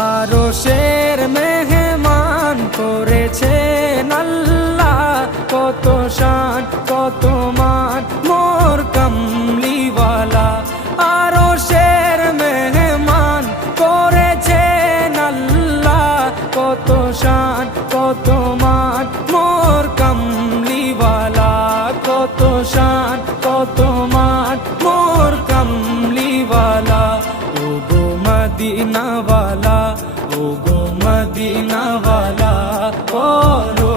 আরশের মেহমান করেছেন আল্লাহ, কত শান কত মান মোর কামলিওয়ালা। আরশের মেহমান করেছেন আল্লাহ, কত শান কত মান মোর কামলিওয়ালা, কত শান কত মান মোর কামলিওয়ালা। ও গো মদিনাওয়ালা, ও গো মদিনাওয়ালা, করো